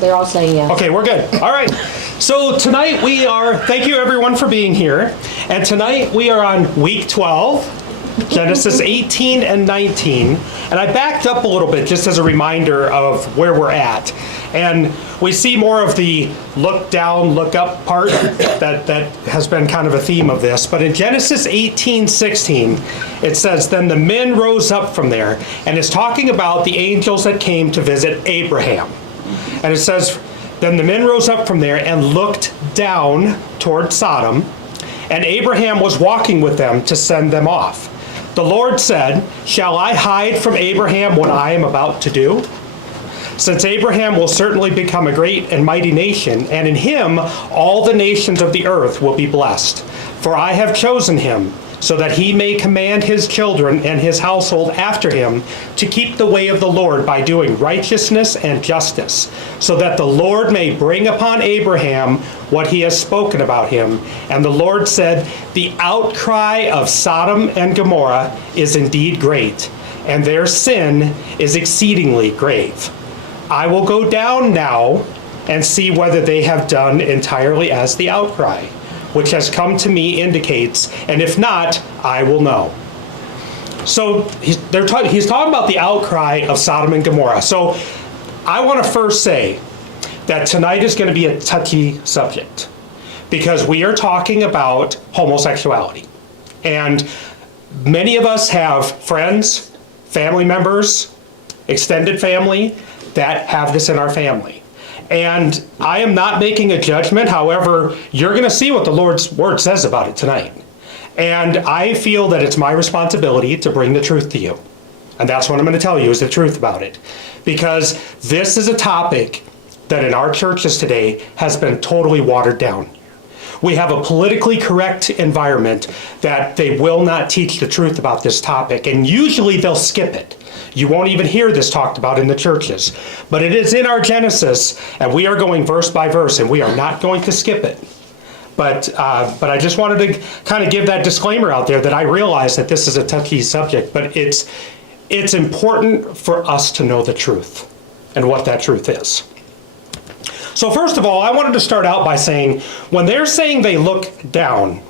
they're all saying yes. Okay, we're good. All right. So tonight thank you everyone for being here. And tonight we are on week 12, Genesis 18 and 19. And I backed up a little bit just as a reminder of where we're at. And we see more of the look down, look up part that has been kind of a theme of this. But in Genesis 18:16, it says, "Then the men rose up from there," and it's talking about the angels that came to visit Abraham. And it says, "Then the men rose up from there and looked down toward Sodom, and Abraham was walking with them to send them off. The Lord said, 'Shall I hide from Abraham what I am about to do? Since Abraham will certainly become a great and mighty nation, and in him all the nations of the earth will be blessed. For I have chosen him, so that he may command his children and his household after him to keep the way of the Lord by doing righteousness and justice, so that the Lord may bring upon Abraham what he has spoken about him.' And the Lord said, 'The outcry of Sodom and Gomorrah is indeed great, and their sin is exceedingly grave. I will go down now and see whether they have done entirely as the outcry, which has come to me indicates, and if not, I will know.'" So he's talking about the outcry of Sodom and Gomorrah. So I want to first say that tonight is going to be a touchy subject because we are talking about homosexuality. And many of us have friends, family members, extended family that have this in our family. And I am not making a judgment. However, you're going to see what the Lord's word says about it tonight. And I feel that it's my responsibility to bring the truth to you. And that's what I'm going to tell you is the truth about it. Because this is a topic that in our churches today has been totally watered down. We have a politically correct environment that they will not teach the truth about this topic. And usually they'll skip it. You won't even hear this talked about in the churches. But it is in our Genesis, and we are going verse by verse, and we are not going to skip it. But I just wanted to kind of give that disclaimer out there that I realize that this is a touchy subject, but it's important for us to know the truth and what that truth is. So first of all, I wanted to start out by saying, when they're saying they look down,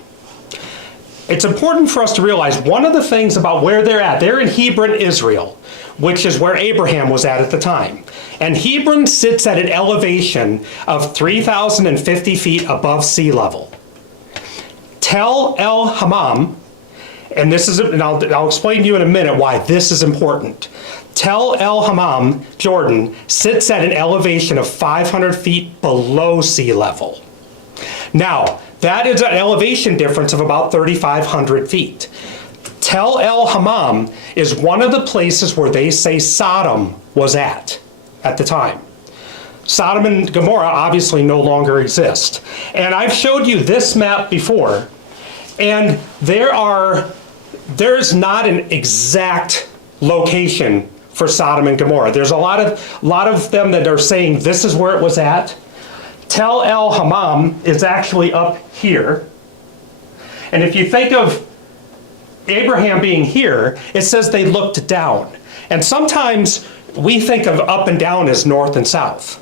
it's important for us to realize one of the things about where they're in Hebron, Israel, which is where Abraham was at the time. And Hebron sits at an elevation of 3,050 feet above sea level. Tel El Hammam, and I'll explain to you in a minute why this is important. Tel El Hammam, Jordan, sits at an elevation of 500 feet below sea level. Now, that is an elevation difference of about 3,500 feet. Tel El Hammam is one of the places where they say Sodom was at the time. Sodom and Gomorrah obviously no longer exist. And I've showed you this map before, and there's not an exact location for Sodom and Gomorrah. There's a lot of them that are saying this is where it was at. Tel El Hammam is actually up here. And if you think of Abraham being here, it says they looked down. And sometimes we think of up and down as north and south.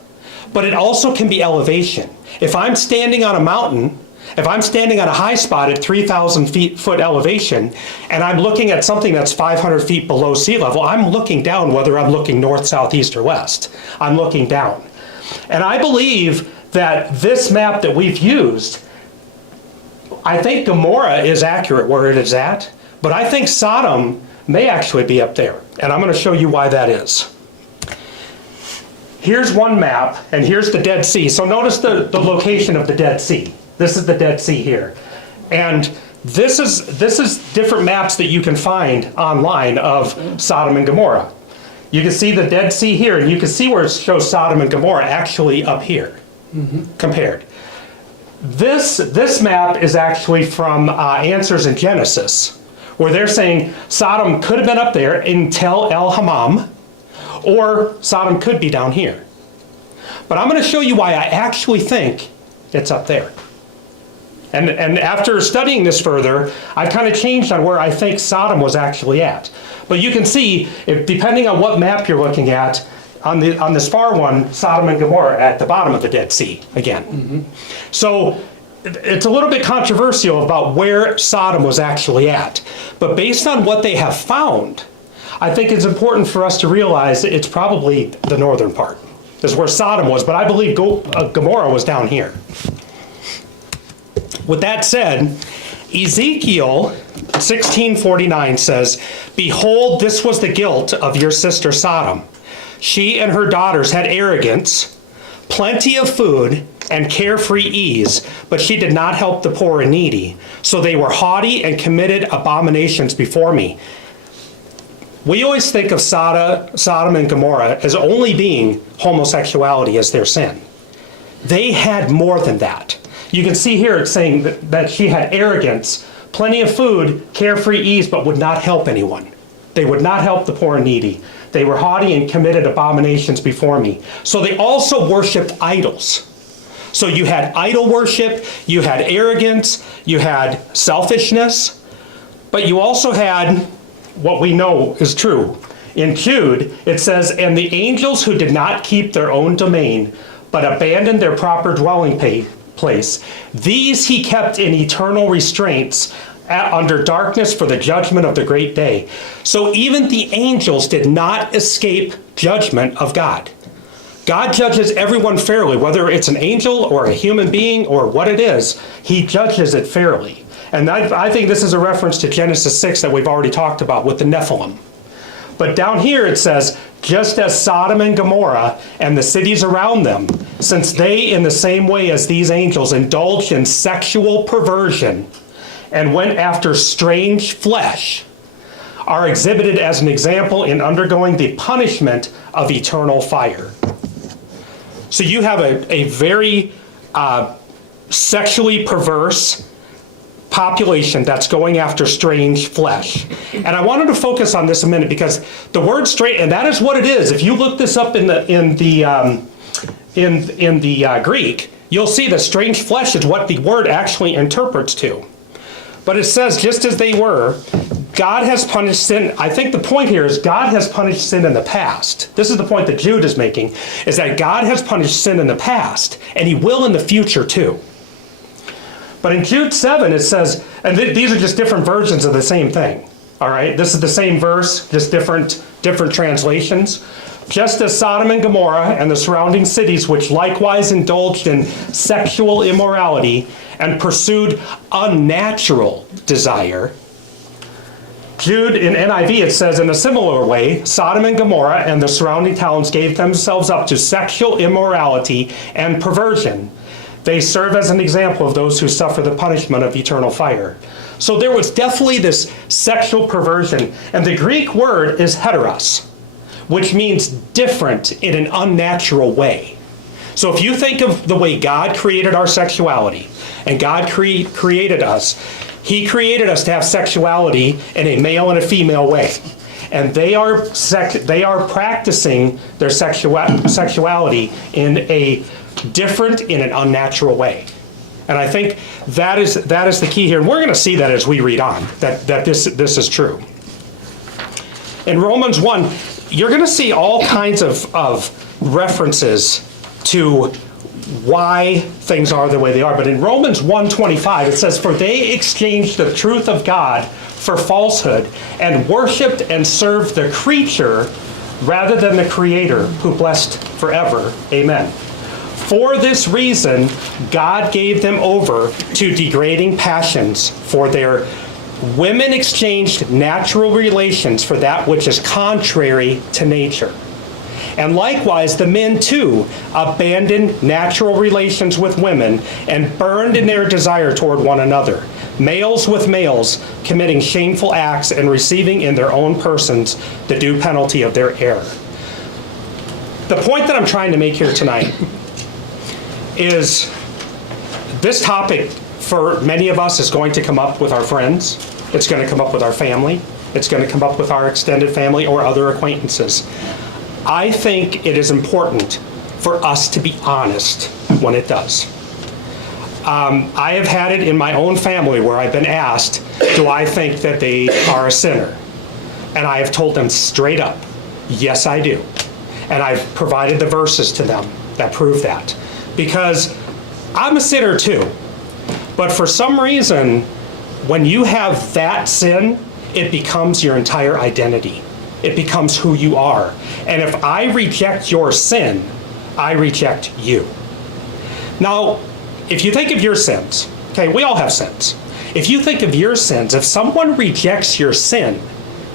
But it also can be elevation. If I'm standing on a mountain, if I'm standing on a high spot at 3,000 foot elevation, and I'm looking at something that's 500 feet below sea level, I'm looking down whether I'm looking north, south, east, or west. I'm looking down. And I believe that this map that we've used, I think Gomorrah is accurate where it is at, but I think Sodom may actually be up there. And I'm going to show you why that is. Here's one map, and here's the Dead Sea. So notice the location of the Dead Sea. This is the Dead Sea here. And this is different maps that you can find online of Sodom and Gomorrah. You can see the Dead Sea here, and you can see where it shows Sodom and Gomorrah actually up here, compared. This map is actually from Answers in Genesis, where they're saying Sodom could have been up there in Tel El Hammam, or Sodom could be down here. But I'm going to show you why I actually think it's up there. And after studying this further, I kind of changed on where I think Sodom was actually at. But you can see, depending on what map you're looking at, on this far one, Sodom and Gomorrah at the bottom of the Dead Sea again. So it's a little bit controversial about where Sodom was actually at. But based on what they have found, I think it's important for us to realize that it's probably the northern part. This is where Sodom was, but I believe Gomorrah was down here. With that said, Ezekiel 16:49 says, "Behold, this was the guilt of your sister Sodom. She and her daughters had arrogance, plenty of food, and carefree ease, but she did not help the poor and needy. So they were haughty and committed abominations before me." We always think of Sodom and Gomorrah as only being homosexuality as their sin. They had more than that. You can see here it's saying that she had arrogance, plenty of food, carefree ease, but would not help anyone. They would not help the poor and needy. They were haughty and committed abominations before me. So they also worshiped idols. So you had idol worship, you had arrogance, you had selfishness, but you also had what we know is true. In Jude, it says, "And the angels who did not keep their own domain, but abandoned their proper dwelling place, these he kept in eternal restraints under darkness for the judgment of the great day." So even the angels did not escape judgment of God. God judges everyone fairly, whether it's an angel or a human being or what it is, he judges it fairly. And I think this is a reference to Genesis 6 that we've already talked about with the Nephilim. But down here it says, "Just as Sodom and Gomorrah and the cities around them, since they in the same way as these angels indulged in sexual perversion and went after strange flesh, are exhibited as an example in undergoing the punishment of eternal fire." So you have a very sexually perverse population that's going after strange flesh. And I wanted to focus on this a minute because the word strange, and that is what it is. If you look this up in the Greek, you'll see that strange flesh is what the word actually interprets to. But it says, just as they were, God has punished sin. I think the point here is God has punished sin in the past. This is the point that Jude is making, is that God has punished sin in the past, and he will in the future too. But in Jude 7, it says, and these are just different versions of the same thing, all right? This is the same verse, just different translations. "Just as Sodom and Gomorrah and the surrounding cities, which likewise indulged in sexual immorality and pursued unnatural desire." Jude, in NIV, it says, "In a similar way, Sodom and Gomorrah and the surrounding towns gave themselves up to sexual immorality and perversion. They serve as an example of those who suffer the punishment of eternal fire." So there was definitely this sexual perversion. And the Greek word is heteros, which means different in an unnatural way. So if you think of the way God created our sexuality, and God created us, he created us to have sexuality in a male and a female way. And they are practicing their sexuality in a different, in an unnatural way. And I think that is the key here. And we're going to see that as we read on, that this is true. In Romans 1, you're going to see all kinds of references to why things are the way they are. But in Romans 1:25, it says, "For they exchanged the truth of God for falsehood and worshiped and served the creature rather than the Creator, who blessed forever. Amen. For this reason, God gave them over to degrading passions, for their women exchanged natural relations for that which is contrary to nature. And likewise, the men too abandoned natural relations with women and burned in their desire toward one another, males with males, committing shameful acts and receiving in their own persons the due penalty of their error." The point that I'm trying to make here tonight is this topic for many of us is going to come up with our friends. It's going to come up with our family. It's going to come up with our extended family or other acquaintances. I think it is important for us to be honest when it does. I have had it in my own family where I've been asked, do I think that they are a sinner? And I have told them straight up, yes, I do. And I've provided the verses to them that prove that. Because I'm a sinner too. But for some reason, when you have that sin, it becomes your entire identity. It becomes who you are. And if I reject your sin, I reject you. Now, if you think of your sins, okay, we all have sins. If you think of your sins, if someone rejects your sin,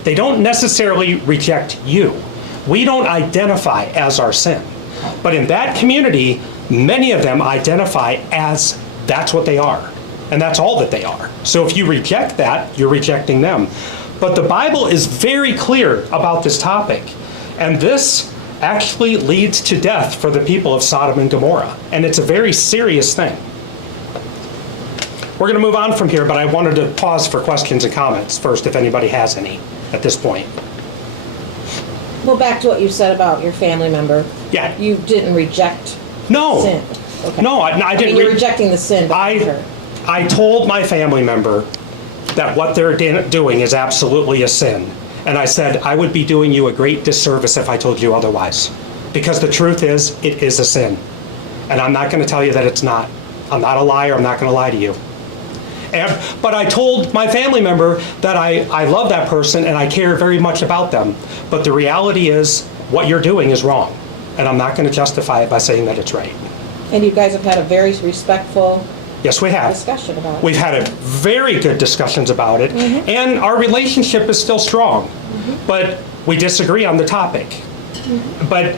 they don't necessarily reject you. We don't identify as our sin. But in that community, many of them identify as that's what they are. And that's all that they are. So if you reject that, you're rejecting them. But the Bible is very clear about this topic. And this actually leads to death for the people of Sodom and Gomorrah. And it's a very serious thing. We're going to move on from here, but I wanted to pause for questions and comments first, if anybody has any at this point. Well, back to what you said about your family member. Yeah. You didn't reject No. sin. Okay. No, I didn't. You're rejecting the sin. But I told my family member that what they're doing is absolutely a sin. And I said, I would be doing you a great disservice if I told you otherwise. Because the truth is, it is a sin. And I'm not going to tell you that it's not. I'm not a liar. I'm not going to lie to you. But I told my family member that I love that person and I care very much about them. But the reality is, what you're doing is wrong. And I'm not going to justify it by saying that it's right. And you guys have had a very respectful Yes, we have. discussion about it. We've had a very good discussions about it, and our relationship is still strong. But we disagree on the topic. But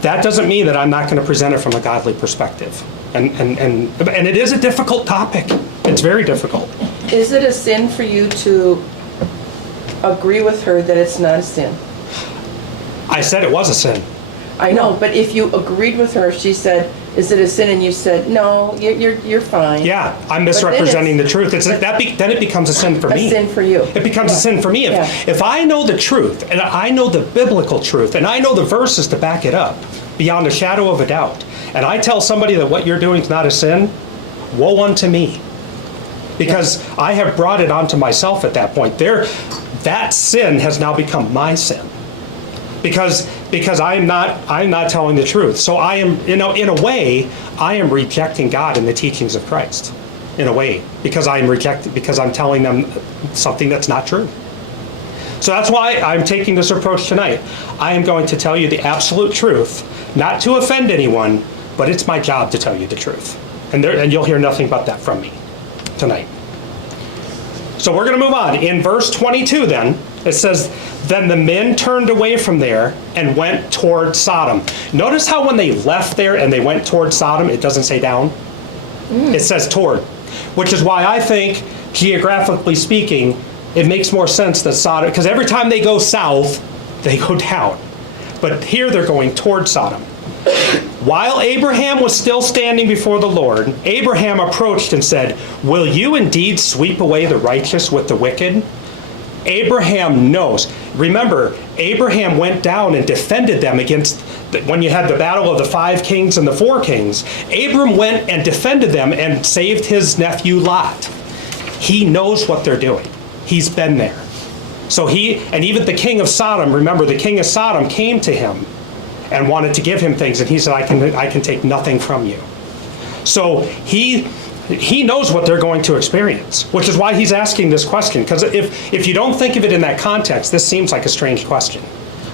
that doesn't mean that I'm not going to present it from a godly perspective. And it is a difficult topic. It's very difficult. Is it a sin for you to agree with her that it's not a sin? I said it was a sin. I know, but if you agreed with her, she said, is it a sin? And you said, no, you're fine. Yeah, I'm misrepresenting the truth. Then it becomes a sin for me. A sin for you. It becomes a sin for me. If I know the truth, and I know the biblical truth, and I know the verses to back it up, beyond a shadow of a doubt, and I tell somebody that what you're doing is not a sin, woe unto me. Because I have brought it onto myself at that point. That sin has now become my sin. Because I'm not telling the truth. So I am, in a way, I am rejecting God and the teachings of Christ. In a way, because I'm telling them something that's not true. So that's why I'm taking this approach tonight. I am going to tell you the absolute truth, not to offend anyone, but it's my job to tell you the truth. And you'll hear nothing but that from me tonight. So we're going to move on. In verse 22 then, it says, then the men turned away from there and went toward Sodom. Notice how when they left there and they went toward Sodom, it doesn't say down. It says toward, which is why I think, geographically speaking, it makes more sense that Sodom, because every time they go south, they go down. But here they're going toward Sodom. While Abraham was still standing before the Lord, Abraham approached and said, will you indeed sweep away the righteous with the wicked? Abraham knows. Remember, Abraham went down and defended them against, when you had the battle of the 5 kings and the 4 kings, Abram went and defended them and saved his nephew Lot. He knows what they're doing. He's been there. So and even the king of Sodom, remember the king of Sodom came to him and wanted to give him things, and he said, I can take nothing from you. So he knows what they're going to experience, which is why he's asking this question. Because if you don't think of it in that context, this seems like a strange question.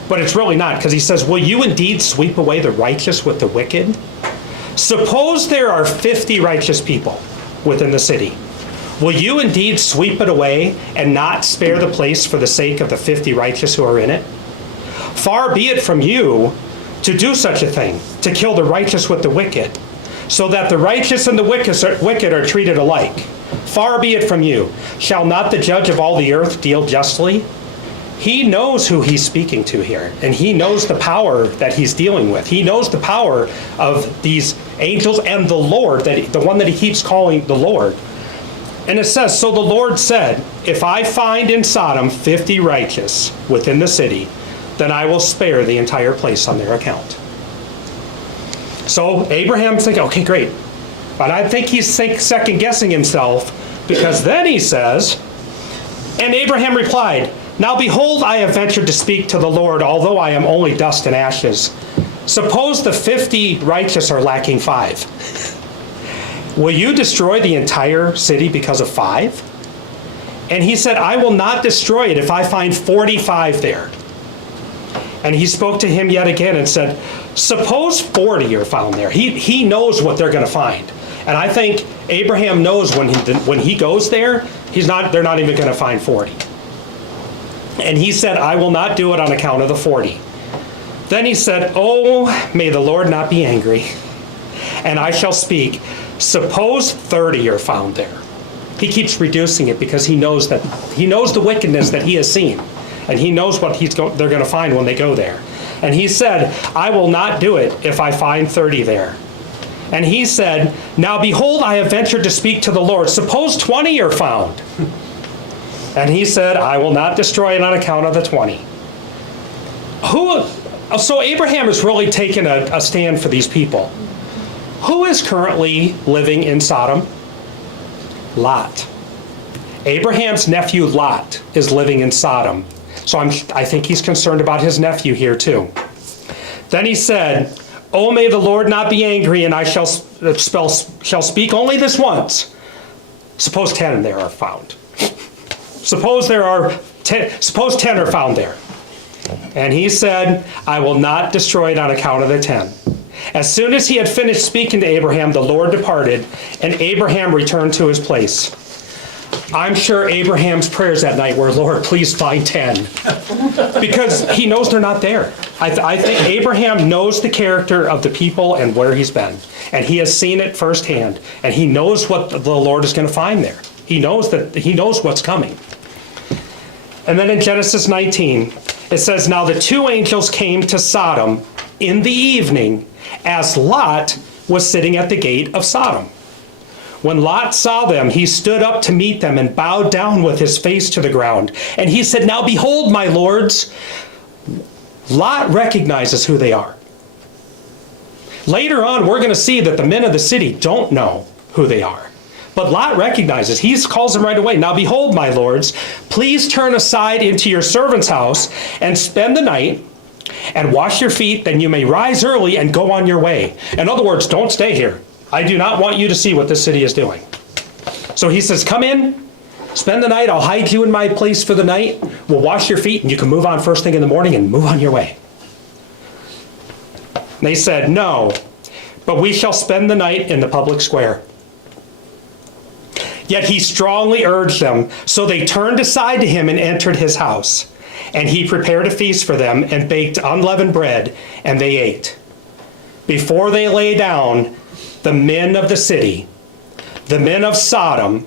But it's really not, because he says, will you indeed sweep away the righteous with the wicked? Suppose there are 50 righteous people within the city. Will you indeed sweep it away and not spare the place for the sake of the 50 righteous who are in it? Far be it from you to do such a thing, to kill the righteous with the wicked, so that the righteous and the wicked are treated alike. Far be it from you. Shall not the judge of all the earth deal justly? He knows who he's speaking to here, and he knows the power that he's dealing with. He knows the power of these angels and the Lord, the one that he keeps calling the Lord. And it says, so the Lord said, if I find in Sodom 50 righteous within the city, then I will spare the entire place on their account. So Abraham's thinking, okay, great. But I think he's second guessing himself, because then he says, and Abraham replied, now behold, I have ventured to speak to the Lord, although I am only dust and ashes. suppose the 50 righteous are lacking 5. Will you destroy the entire city because of 5? And he said, I will not destroy it if I find 45 there. And he spoke to him yet again and said, suppose 40 are found there. He knows what they're going to find. And I think Abraham knows when he goes there, they're not even going to find 40. And he said, I will not do it on account of the 40. Then he said, oh, may the Lord not be angry, and I shall speak. Suppose 30 are found there. He keeps reducing it because he knows the wickedness that he has seen. And he knows what they're going to find when they go there. And he said, I will not do it if I find 30 there. And he said, now behold, I have ventured to speak to the Lord. Suppose 20 are found. And he said, I will not destroy it on account of the 20. So Abraham is really taking a stand for these people. Who is currently living in Sodom? Lot. Abraham's nephew Lot is living in Sodom. So I think he's concerned about his nephew here too. Then he said, oh, may the Lord not be angry, and I shall speak only this once. Suppose 10 there are found. Suppose 10 are found there. And he said, I will not destroy it on account of the 10. As soon as he had finished speaking to Abraham, the Lord departed, and Abraham returned to his place. I'm sure Abraham's prayers that night were, Lord, please find 10. Because he knows they're not there. I think Abraham knows the character of the people and where he's been. And he has seen it firsthand. And he knows what the Lord is going to find there. He knows what's coming. And then in Genesis 19, it says, now the 2 angels came to Sodom in the evening as Lot was sitting at the gate of Sodom. When Lot saw them, he stood up to meet them and bowed down with his face to the ground. And he said, now behold, my lords. Lot recognizes who they are. Later on, we're going to see that the men of the city don't know who they are. But Lot recognizes. He calls them right away. Now behold, my lords, please turn aside into your servant's house and spend the night and wash your feet, then you may rise early and go on your way. In other words, don't stay here. I do not want you to see what this city is doing. So he says, come in, spend the night. I'll hide you in my place for the night. We'll wash your feet and you can move on first thing in the morning and move on your way. And they said, no, but we shall spend the night in the public square. Yet he strongly urged them, so they turned aside to him and entered his house. And he prepared a feast for them and baked unleavened bread, and they ate. Before they lay down, the men of the city, the men of Sodom,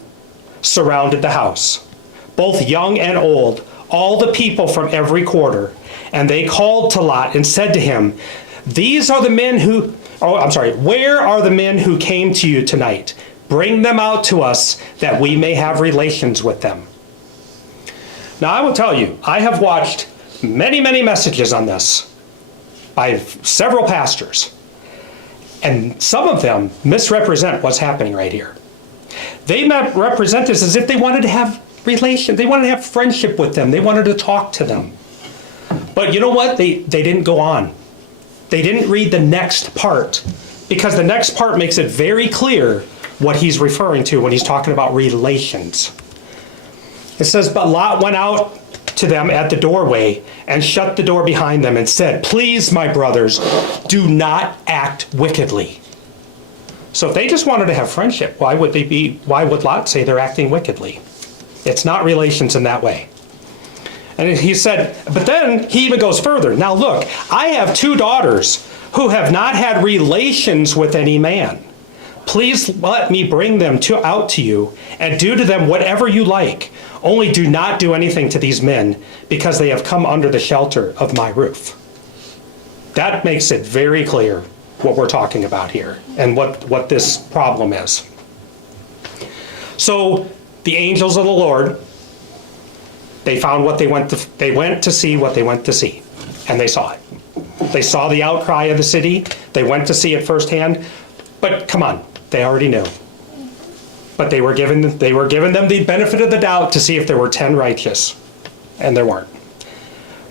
surrounded the house, both young and old, all the people from every quarter. And they called to Lot and said to him, where are the men who came to you tonight? Bring them out to us that we may have relations with them. Now I will tell you, I have watched many, many messages on this by several pastors. And some of them misrepresent what's happening right here. They represent this as if they wanted to have relations. They wanted to have friendship with them. They wanted to talk to them. But you know what? They didn't go on. They didn't read the next part, because the next part makes it very clear what he's referring to when he's talking about relations. It says, but Lot went out to them at the doorway and shut the door behind them and said, please, my brothers, do not act wickedly. So if they just wanted to have friendship, why would Lot say they're acting wickedly? It's not relations in that way. And he said, but then he even goes further. Now look, I have 2 daughters who have not had relations with any man. Please let me bring them out to you and do to them whatever you like. Only do not do anything to these men, because they have come under the shelter of my roof. That makes it very clear what we're talking about here and what this problem is. So the angels of the Lord, they found what they went to see what they went to see, and they saw it. They saw the outcry of the city. They went to see it firsthand. But come on, they already knew. But they were given them the benefit of the doubt to see if there were 10 righteous, and there weren't.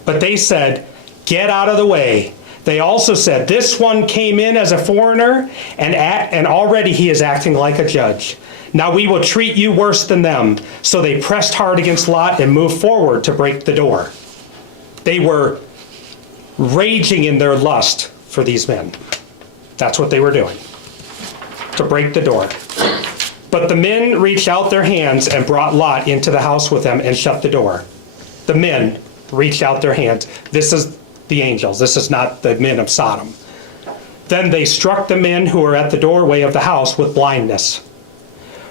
But they said, get out of the way. They also said, this one came in as a foreigner, and already he is acting like a judge. Now we will treat you worse than them. So they pressed hard against Lot and moved forward to break the door. They were raging in their lust for these men. That's what they were doing, to break the door. But the men reached out their hands and brought Lot into the house with them and shut the door. The men reached out their hands. This is the angels. This is not the men of Sodom. Then they struck the men who were at the doorway of the house with blindness,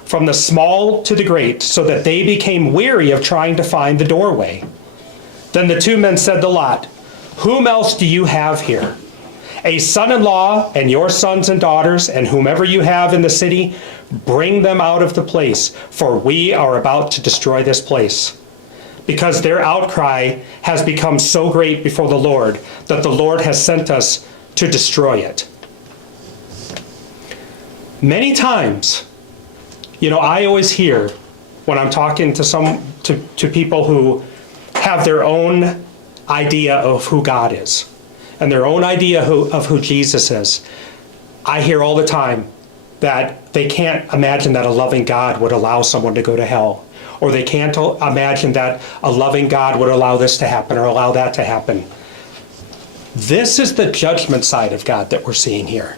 from the small to the great, so that they became weary of trying to find the doorway. Then the two men said to Lot, whom else do you have here? A son-in-law and your sons and daughters, and whomever you have in the city, bring them out of the place, for we are about to destroy this place. Because their outcry has become so great before the Lord, that the Lord has sent us to destroy it. Many times, I always hear when I'm talking to people who have their own idea of who God is and their own idea of who Jesus is. I hear all the time that they can't imagine that a loving God would allow someone to go to hell, or they can't imagine that a loving God would allow this to happen or allow that to happen. This is the judgment side of God that we're seeing here.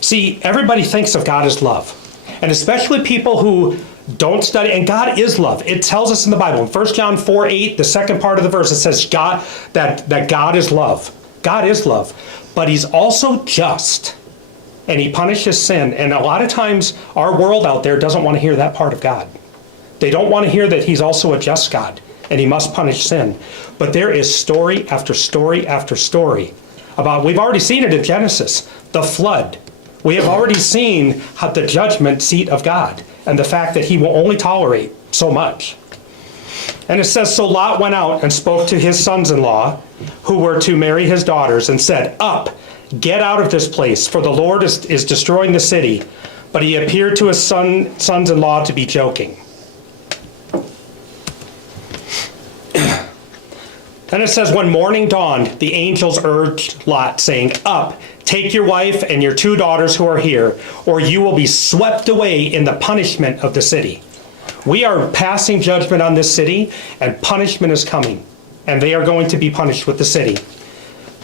See, everybody thinks of God as love, and especially people who don't study, and God is love. It tells us in the Bible, in 1 John 4:8, the second part of the verse, it says that God is love. God is love, but he's also just, and he punishes sin. And a lot of times our world out there doesn't want to hear that part of God. They don't want to hear that he's also a just God and he must punish sin. But there is story after story after story about, we've already seen it in Genesis, the flood. We have already seen how the judgment seat of God and the fact that he will only tolerate so much. And it says, so Lot went out and spoke to his sons-in-law who were to marry his daughters and said, up, get out of this place, for the Lord is destroying the city. But he appeared to his sons-in-law to be joking. Then it says, when morning dawned, the angels urged Lot, saying, up, take your wife and your two daughters who are here, or you will be swept away in the punishment of the city. We are passing judgment on this city, and punishment is coming, and they are going to be punished with the city.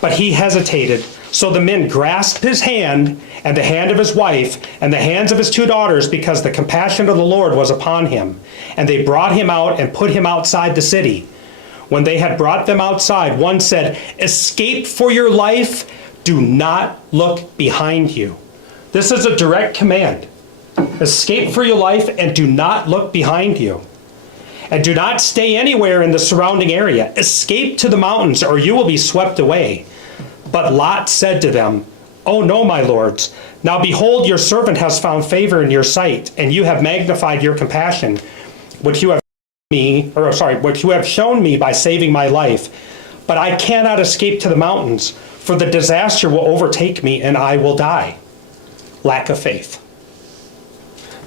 But he hesitated. So the men grasped his hand and the hand of his wife and the hands of his two daughters, because the compassion of the Lord was upon him. And they brought him out and put him outside the city. When they had brought them outside, one said, escape for your life. Do not look behind you. This is a direct command. Escape for your life and do not look behind you. And do not stay anywhere in the surrounding area. Escape to the mountains, or you will be swept away. But Lot said to them, oh no, my lords. Now behold, your servant has found favor in your sight, and you have magnified your compassion, which you have shown me by saving my life. But I cannot escape to the mountains, for the disaster will overtake me and I will die. Lack of faith.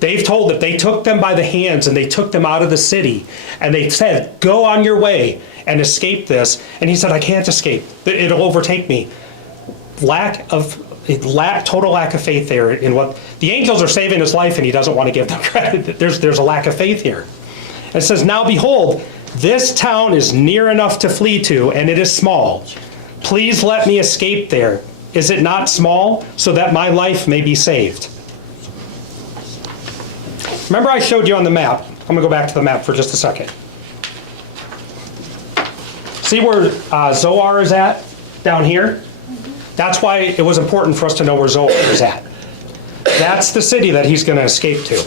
They've told that they took them by the hands and they took them out of the city, and they said, go on your way and escape this. And he said, I can't escape. It'll overtake me. Total lack of faith there in what the angels are saving his life, and he doesn't want to give them credit. There's a lack of faith here. It says, now behold, this town is near enough to flee to, and it is small. Please let me escape there. Is it not small, so that my life may be saved? Remember I showed you on the map. I'm going to go back to the map for just a second. See where Zoar is at down here? That's why it was important for us to know where Zoar is at. That's the city that he's going to escape to.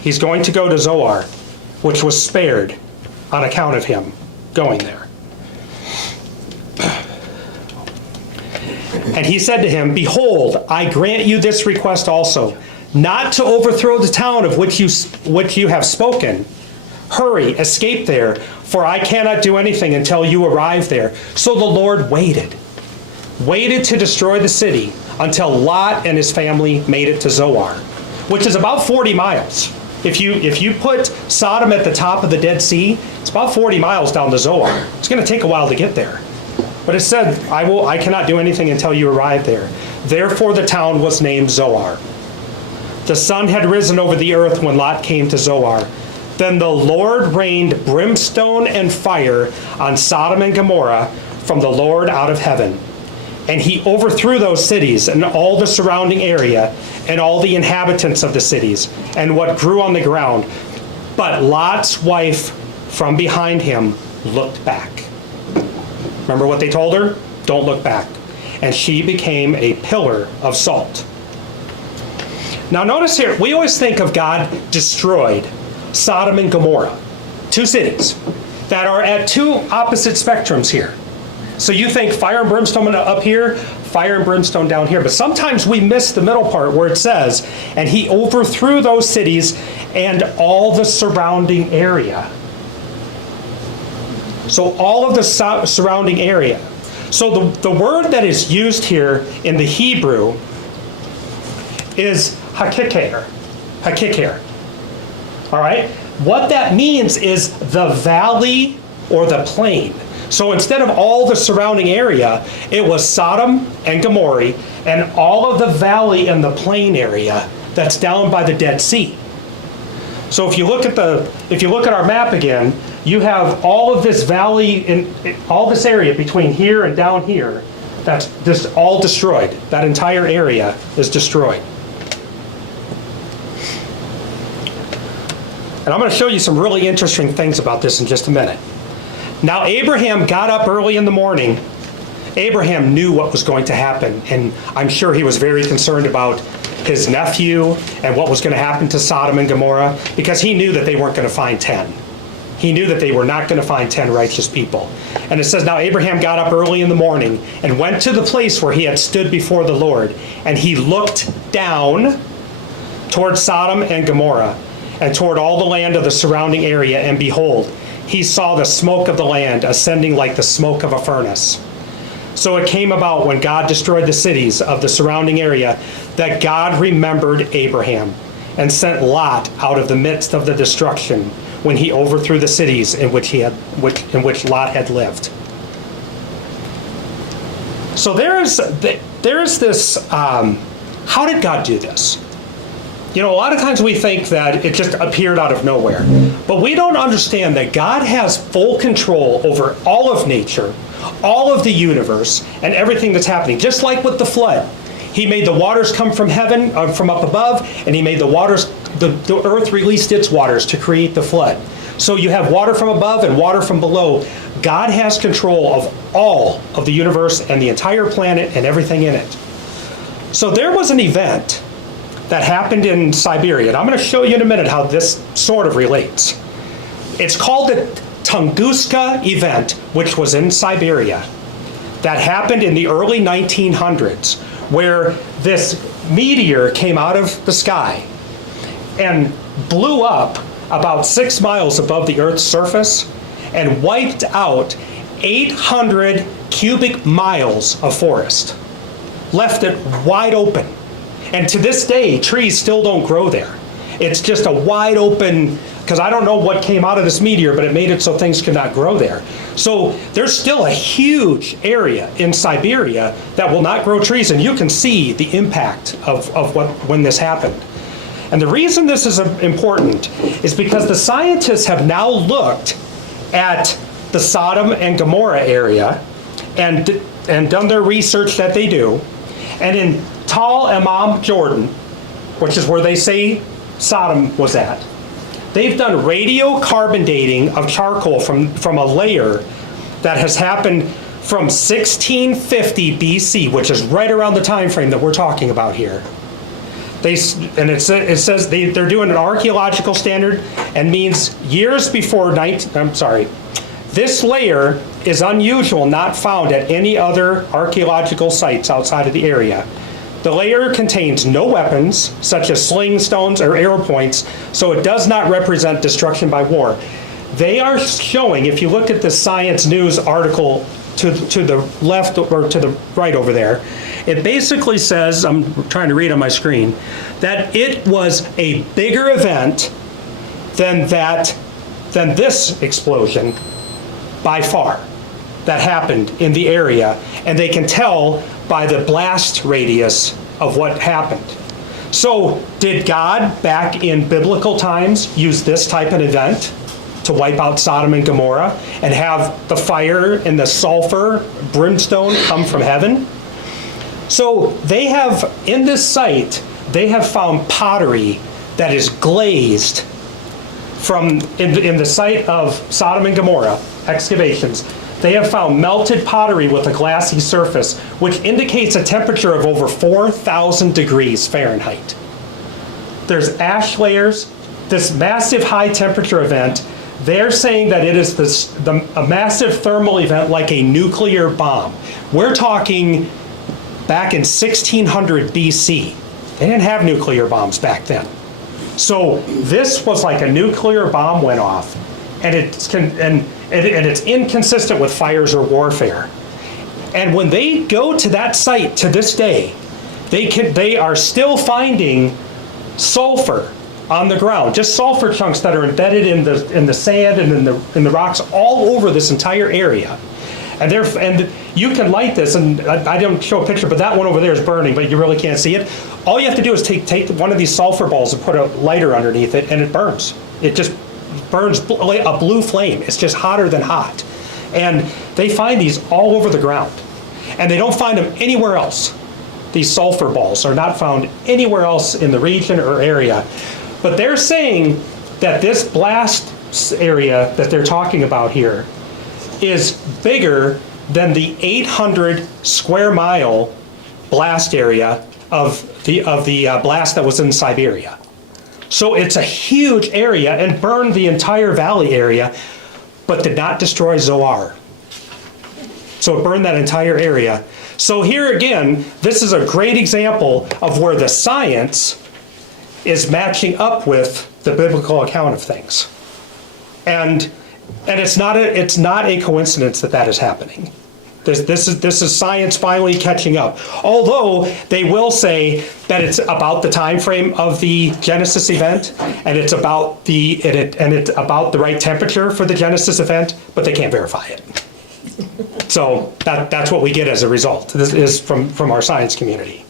He's going to go to Zoar, which was spared on account of him going there. And he said to him, behold, I grant you this request also, not to overthrow the town of which you have spoken. Hurry, escape there, for I cannot do anything until you arrive there. So the Lord waited to destroy the city until Lot and his family made it to Zoar, which is about 40 miles. If you put Sodom at the top of the Dead Sea, it's about 40 miles down to Zoar. It's going to take a while to get there. But it said, I cannot do anything until you arrive there. Therefore the town was named Zoar. The sun had risen over the earth when Lot came to Zoar. Then the Lord rained brimstone and fire on Sodom and Gomorrah from the Lord out of heaven. And he overthrew those cities and all the surrounding area and all the inhabitants of the cities and what grew on the ground. But Lot's wife from behind him looked back. Remember what they told her? Don't look back. And she became a pillar of salt. Now notice here, we always think of God destroyed Sodom and Gomorrah, two cities that are at two opposite spectrums here. So you think fire and brimstone up here, fire and brimstone down here. But sometimes we miss the middle part where it says, and he overthrew those cities and all the surrounding area. So all of the surrounding area. So the word that is used here in the Hebrew is hakikher. Hakikher. All right? What that means is the valley or the plain. So instead of all the surrounding area, it was Sodom and Gomorrah and all of the valley and the plain area that's down by the Dead Sea. So if you look at our map again, you have all of this valley and all this area between here and down here. That's just all destroyed. That entire area is destroyed. And I'm going to show you some really interesting things about this in just a minute. Now Abraham got up early in the morning. Abraham knew what was going to happen, and I'm sure he was very concerned about his nephew and what was going to happen to Sodom and Gomorrah, because he knew that they weren't going to find 10. He knew that they were not going to find 10 righteous people. And it says, now Abraham got up early in the morning and went to the place where he had stood before the Lord, and he looked down toward Sodom and Gomorrah and toward all the land of the surrounding area, and behold, he saw the smoke of the land ascending like the smoke of a furnace. So it came about when God destroyed the cities of the surrounding area that God remembered Abraham and sent Lot out of the midst of the destruction when he overthrew the cities in which Lot had lived. So there's this, how did God do this? You know, a lot of times we think that it just appeared out of nowhere. But we don't understand that God has full control over all of nature, all of the universe, and everything that's happening. Just like with the flood. He made the waters come from heaven, from up above, and he made the waters, the earth released its waters to create the flood. So you have water from above and water from below. God has control of all of the universe and the entire planet and everything in it. So there was an event that happened in Siberia. And I'm going to show you in a minute how this sort of relates. It's called the Tunguska event, which was in Siberia. That happened in the early 1900s, where this meteor came out of the sky and blew up about 6 miles above the Earth's surface and wiped out 800 cubic miles of forest. Left it wide open. And to this day, trees still don't grow there. It's just a wide open, because I don't know what came out of this meteor, but it made it so things could not grow there. So there's still a huge area in Siberia that will not grow trees, and you can see the impact of when this happened. And the reason this is important is because the scientists have now looked at the Sodom and Gomorrah area and done their research that they do. And in Tal Emam, Jordan, which is where they say Sodom was at, they've done radiocarbon dating of charcoal from a layer that has happened from 1650 BC, which is right around the time frame that we're talking about here. It says they're doing an archaeological standard and means years before this layer is unusual, not found at any other archaeological sites outside of the area. The layer contains no weapons, such as sling stones or arrow points, so it does not represent destruction by war. They are showing, if you look at the Science News article to the left or to the right over there, it basically says, I'm trying to read on my screen, that it was a bigger event than this explosion by far. that happened in the area, and they can tell by the blast radius of what happened. So did God, back in biblical times, use this type of event to wipe out Sodom and Gomorrah and have the fire and the sulfur, brimstone come from heaven? So they have, in this site, they have found pottery that is glazed from, in the site of Sodom and Gomorrah, excavations. They have found melted pottery with a glassy surface, which indicates a temperature of over 4,000 degrees Fahrenheit. There's ash layers, this massive high temperature event. They're saying that it is a massive thermal event like a nuclear bomb. We're talking back in 1600 BC. They didn't have nuclear bombs back then. So this was like a nuclear bomb went off, and it's inconsistent with fires or warfare. And when they go to that site to this day, they are still finding sulfur on the ground, just sulfur chunks that are embedded in the sand and in the rocks all over this entire area. And you can light this, and I don't show a picture, but that one over there is burning, but you really can't see it. All you have to do is take one of these sulfur balls and put a lighter underneath it, and it burns. It just burns a blue flame. It's just hotter than hot. And they find these all over the ground, and they don't find them anywhere else. These sulfur balls are not found anywhere else in the region or area. But they're saying that this blast area that they're talking about here is bigger than the 800 square mile blast area of the blast that was in Siberia. So it's a huge area and burned the entire valley area, but did not destroy Zoar. So it burned that entire area. So here again, this is a great example of where the science is matching up with the biblical account of things. And it's not a coincidence that is happening. This is science finally catching up. Although they will say that it's about the time frame of the Genesis event, and it's about the right temperature for the Genesis event, but they can't verify it. So that's what we get as a result. This is from our science community.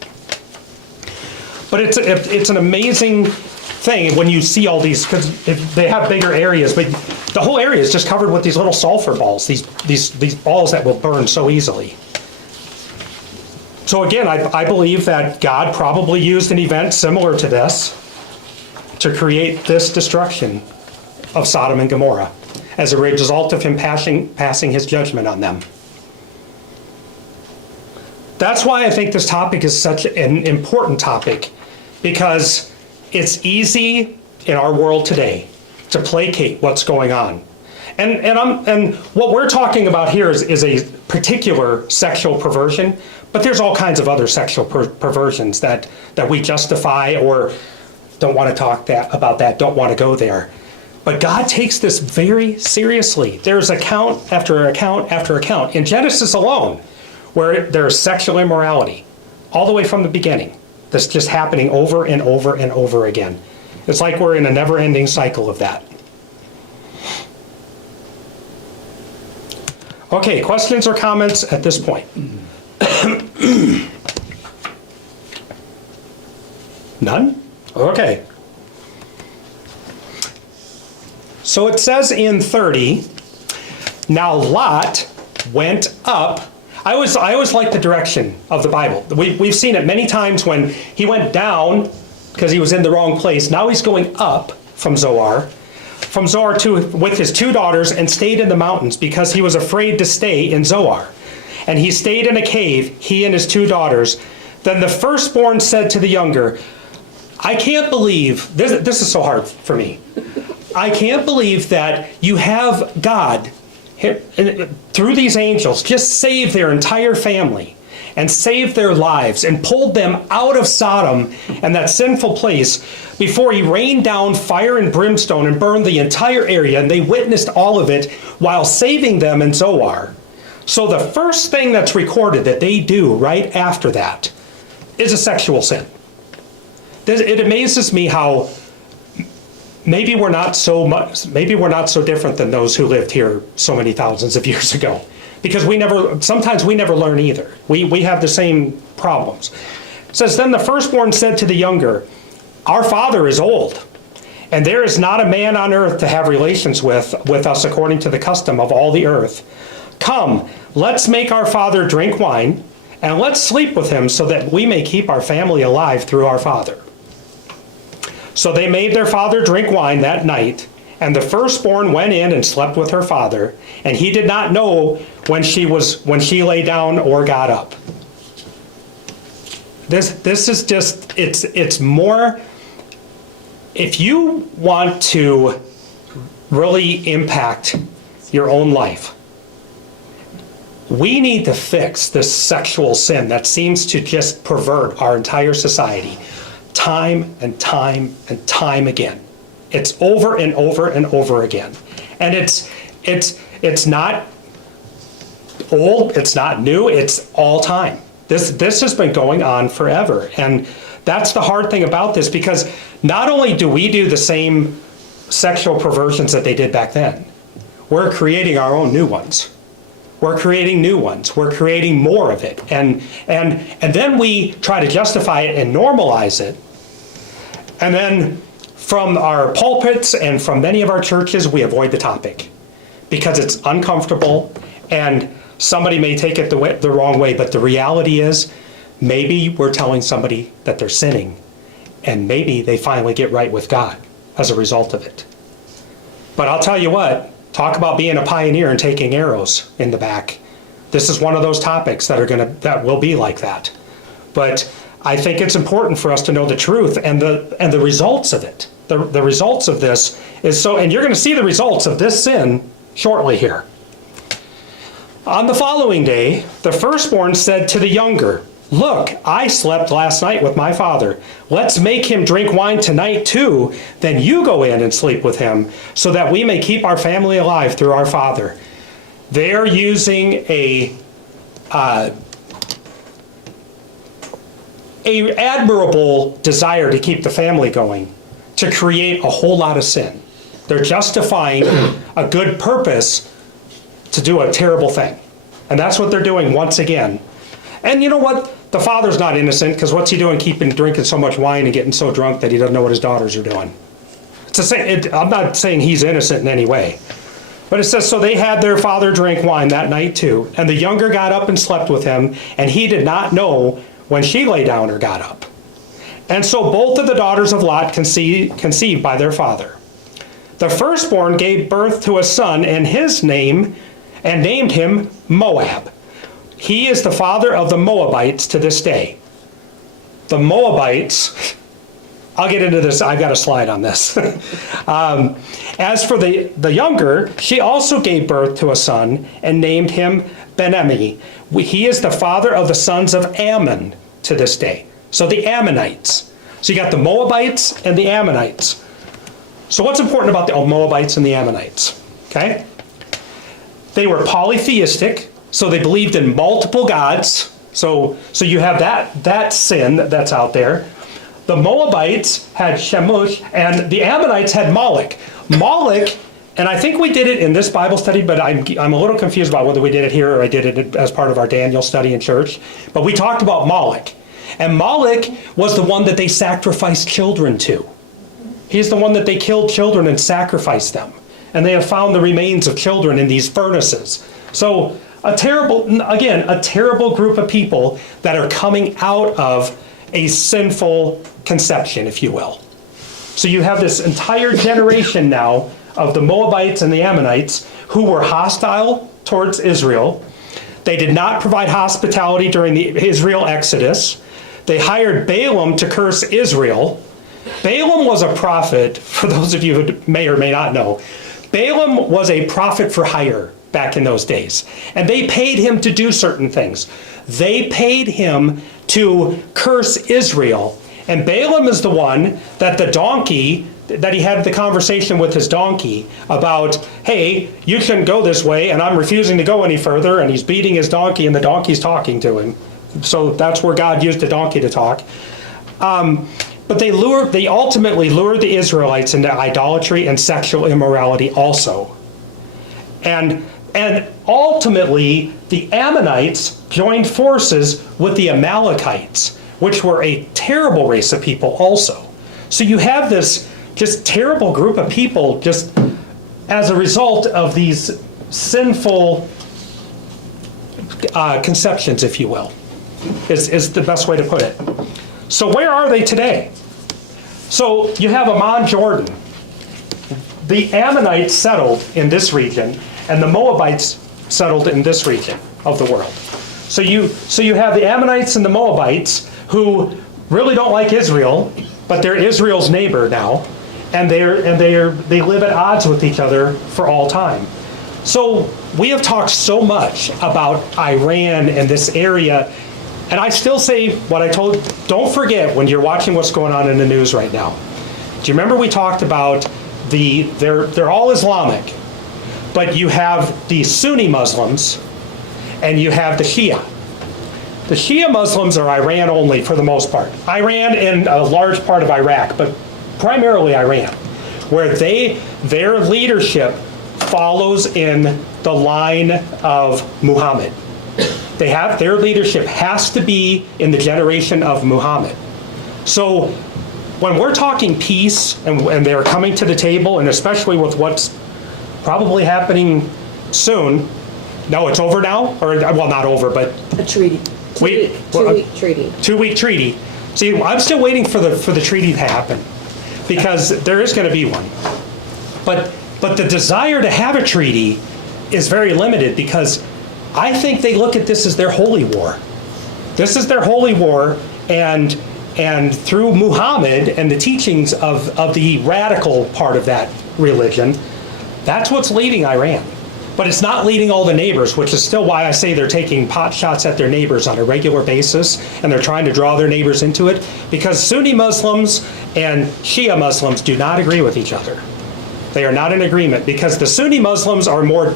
But it's an amazing thing when you see all these, because they have bigger areas, but the whole area is just covered with these little sulfur balls, these balls that will burn so easily. So again, I believe that God probably used an event similar to this to create this destruction of Sodom and Gomorrah as a result of him passing his judgment on them. That's why I think this topic is such an important topic, because it's easy in our world today to placate what's going on. And what we're talking about here is a particular sexual perversion, but there's all kinds of other sexual perversions that we justify or don't want to talk about that, don't want to go there. But God takes this very seriously. There's account after account after account in Genesis alone where there's sexual immorality all the way from the beginning. That's just happening over and over and over again. It's like we're in a never-ending cycle of that. Okay, questions or comments at this point? None? Okay. So it says in 30, now Lot went up. I always like the direction of the Bible. We've seen it many times when he went down because he was in the wrong place. Now he's going up from Zoar with his two daughters, and stayed in the mountains because he was afraid to stay in Zoar. And he stayed in a cave, he and his two daughters. Then the firstborn said to the younger, I can't believe, this is so hard for me. I can't believe that you have God through these angels just saved their entire family and saved their lives and pulled them out of Sodom and that sinful place before he rained down fire and brimstone and burned the entire area, and they witnessed all of it while saving them in Zoar. So the first thing that's recorded that they do right after that is a sexual sin. It amazes me how maybe we're not so different than those who lived here so many thousands of years ago. because sometimes we never learn either. We have the same problems. It says, then the firstborn said to the younger, our father is old, and there is not a man on earth to have relations with us according to the custom of all the earth. Come, let's make our father drink wine, and let's sleep with him so that we may keep our family alive through our father. So they made their father drink wine that night, and the firstborn went in and slept with her father, and he did not know when she lay down or got up. This is just, it's more, if you want to really impact your own life, we need to fix this sexual sin that seems to just pervert our entire society time and time and time again. It's over and over and over again. And it's not old, it's not new, it's all time. This has been going on forever. And that's the hard thing about this, because not only do we do the same sexual perversions that they did back then, we're creating our own new ones. We're creating new ones. We're creating more of it. And then we try to justify it and normalize it. And then from our pulpits and from many of our churches, we avoid the topic because it's uncomfortable and somebody may take it the wrong way. But the reality is, maybe we're telling somebody that they're sinning, and maybe they finally get right with God as a result of it. But I'll tell you what, talk about being a pioneer and taking arrows in the back. This is one of those topics that will be like that. But I think it's important for us to know the truth and the results of it. The results of this is so, and you're going to see the results of this sin shortly here. On the following day, the firstborn said to the younger, look, I slept last night with my father. Let's make him drink wine tonight too. Then you go in and sleep with him so that we may keep our family alive through our father. They're using a admirable desire to keep the family going to create a whole lot of sin. They're justifying a good purpose to do a terrible thing. And that's what they're doing once again. And you know what? The father's not innocent, because what's he doing drinking so much wine and getting so drunk that he doesn't know what his daughters are doing? I'm not saying he's innocent in any way. But it says, so they had their father drink wine that night too. And the younger got up and slept with him, and he did not know when she lay down or got up. And so both of the daughters of Lot conceived by their father. The firstborn gave birth to a son, and named him Moab. He is the father of the Moabites to this day. The Moabites, I'll get into this, I've got a slide on this. As for the younger, she also gave birth to a son and named him Ben-Ammi. He is the father of the sons of Ammon to this day. So the Ammonites. So you got the Moabites and the Ammonites. So what's important about the Moabites and the Ammonites? Okay? They were polytheistic, so they believed in multiple gods. So you have that sin that's out there. The Moabites had Shemush, and the Ammonites had Moloch. Moloch, and I think we did it in this Bible study, but I'm a little confused about whether we did it here or I did it as part of our Daniel study in church. But we talked about Moloch. And Moloch was the one that they sacrificed children to. He's the one that they killed children and sacrificed them. And they have found the remains of children in these furnaces. So a terrible group of people that are coming out of a sinful conception, if you will. So you have this entire generation now of the Moabites and the Ammonites who were hostile towards Israel. They did not provide hospitality during the Israel Exodus. They hired Balaam to curse Israel. Balaam was a prophet, for those of you who may or may not know. Balaam was a prophet for hire back in those days. And they paid him to do certain things. They paid him to curse Israel. And Balaam is the one that that he had the conversation with his donkey about, hey, you shouldn't go this way, and I'm refusing to go any further, and he's beating his donkey, and the donkey's talking to him. So that's where God used the donkey to talk. But they ultimately lured the Israelites into idolatry and sexual immorality also. And And ultimately, the Ammonites joined forces with the Amalekites, which were a terrible race of people also. So you have this just terrible group of people just as a result of these sinful conceptions, if you will, is the best way to put it. So where are they today? So you have Ammon, Jordan. The Ammonites settled in this region, and the Moabites settled in this region of the world. So you have the Ammonites and the Moabites who really don't like Israel, but they're Israel's neighbor now, and they live at odds with each other for all time. So we have talked so much about Iran and this area, and I still say what I told, don't forget when you're watching what's going on in the news right now. Do you remember we talked about they're all Islamic, but you have the Sunni Muslims and you have the Shia. The Shia Muslims are Iran only for the most part. Iran and a large part of Iraq, but primarily Iran, where their leadership follows in the line of Muhammad. Their leadership has to be in the generation of Muhammad. So when we're talking peace and they're coming to the table, and especially with what's probably happening soon, no, it's over now, or well, not over, but A treaty. Two-week treaty. 2-week treaty. See, I'm still waiting for the treaty to happen, because there is going to be one. But the desire to have a treaty is very limited, because I think they look at this as their holy war. This is their holy war, and through Muhammad and the teachings of the radical part of that religion, that's what's leading Iran. But it's not leading all the neighbors, which is still why I say they're taking pot shots at their neighbors on a regular basis, and they're trying to draw their neighbors into it, because Sunni Muslims and Shia Muslims do not agree with each other. They are not in agreement, because the Sunni Muslims are more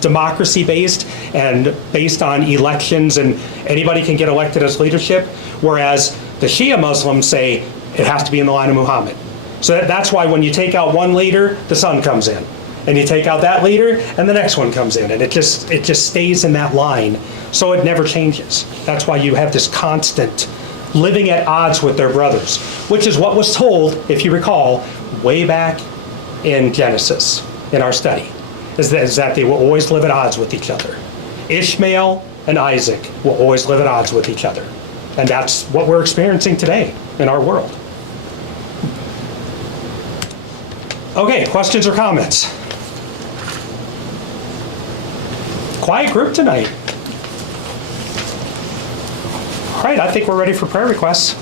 democracy-based and based on elections, and anybody can get elected as leadership, whereas the Shia Muslims say it has to be in the line of Muhammad. So that's why when you take out one leader, the son comes in. And you take out that leader, and the next one comes in, and it just stays in that line, so it never changes. That's why you have this constant living at odds with their brothers, which is what was told, if you recall, way back in Genesis, in our study, is that they will always live at odds with each other. Ishmael and Isaac will always live at odds with each other, and that's what we're experiencing today in our world. Okay, questions or comments? Quiet group tonight. All right, I think we're ready for prayer requests.